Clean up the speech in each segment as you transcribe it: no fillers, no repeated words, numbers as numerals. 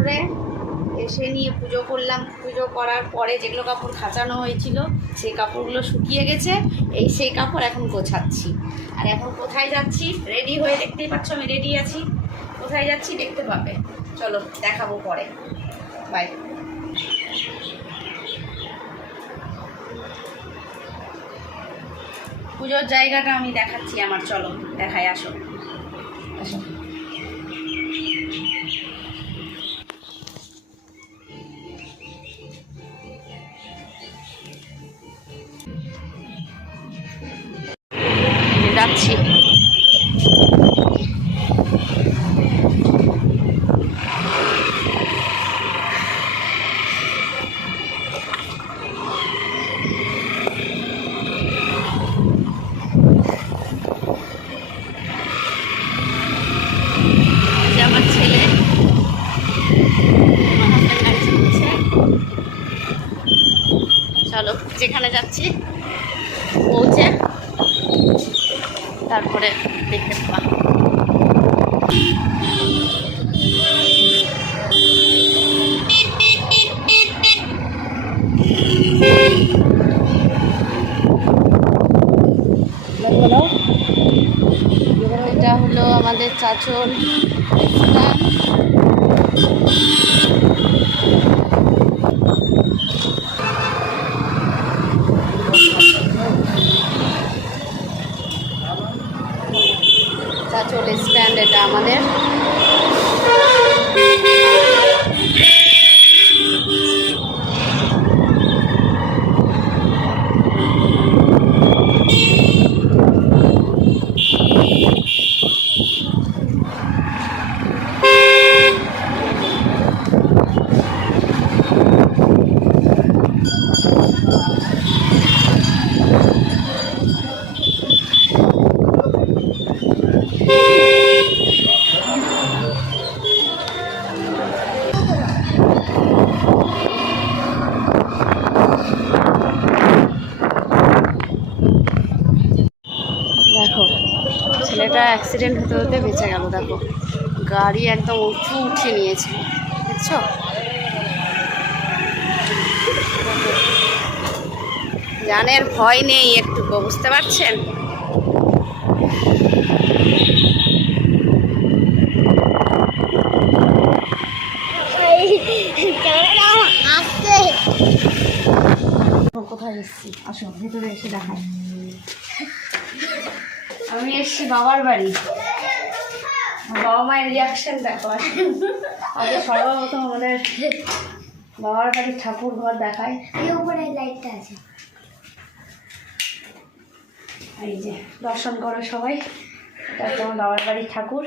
করে এসে নিয়ে পুজো করলাম। পুজো করার পরে যেগুলো কাপড় খাঁচানো হয়েছিল সেই কাপড়গুলো শুকিয়ে গেছে। সেই কাপড় এখন গোছাচ্ছি। আর এখন কোথায় যাচ্ছি, রেডি হয়ে দেখতেই পাচ্ছ আমি রেডি আছি। কোথায় যাচ্ছি দেখতে পাবে, চলো দেখাবো পরে। বাই। পুজোর জায়গাটা আমি দেখাচ্ছি আমার, চলো দেখাই, আসো আসো। যাচ্ছি। আমার ছেলে চলো যেখানে যাচ্ছি পৌঁছে তারপরে দেখতে পাবো। এটা হলো আমাদের চাচল চাচল স্ট্যান্ড, এটা আমাদের। দেখো ছেলেটা অ্যাক্সিডেন্ট হতে হতে বেঁচে গেল। দেখো গাড়ি একদম উঠিয়ে নিয়েছিল, বুঝছো? জানের ভয় নেই একটুকু, বুঝতে পারছেন? কোথায় এসছি, আসো ভেতরে এসে দেখাও। আমি এসছি বাবার বাড়ি। বাবা মায়ের রিয়াকশন দেখো। আগে সর্বপ্রথম আমাদের বাবার বাড়ির ঠাকুর ঘর দেখায়। এই উপরে লাইটটা আছে, এই যে দর্শন করো সবাই। এটা তোমার বাবার বাড়ির ঠাকুর।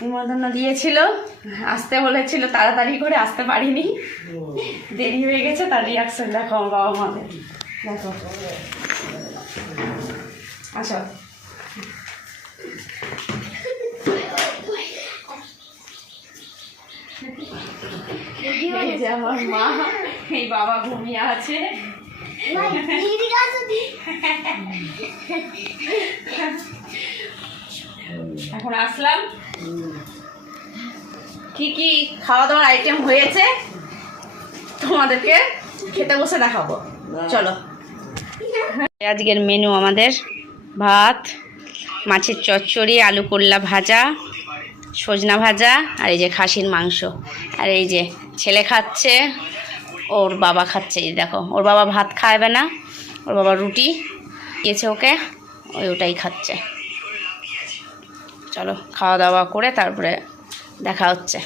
নিমন্ত্রণ দিয়েছিল, আসতে বলেছিল, তাড়াতাড়ি করে আসতে পারিনি, দেরি হয়ে গেছে। তার রিয়াকশন দেখো আমার বাবা মাদের, দেখো। আসো এই যে আমার মা, এই বাবা ঘুমিয়ে আছে। এখন আসলাম, কি কি খাওয়া দাওয়ার আইটেম হয়েছে তোমাদেরকে খেতে বসে দেখাবো, চলো। আজকের মেনু আমাদের ভাত, মাছের চচ্চড়ি, আলু করলা ভাজা, সজনা ভাজা, আর এই যে খাসির মাংস। আর এই যে ছেলে খাচ্ছে, ওর বাবা খাচ্ছে। এই দেখো, ওর বাবা ভাত খাবে না, ওর বাবা রুটি দিয়েছে ওকে, ওটাই খাচ্ছে। চলো খাওয়া দাওয়া করে তারপরে দেখা হচ্ছে।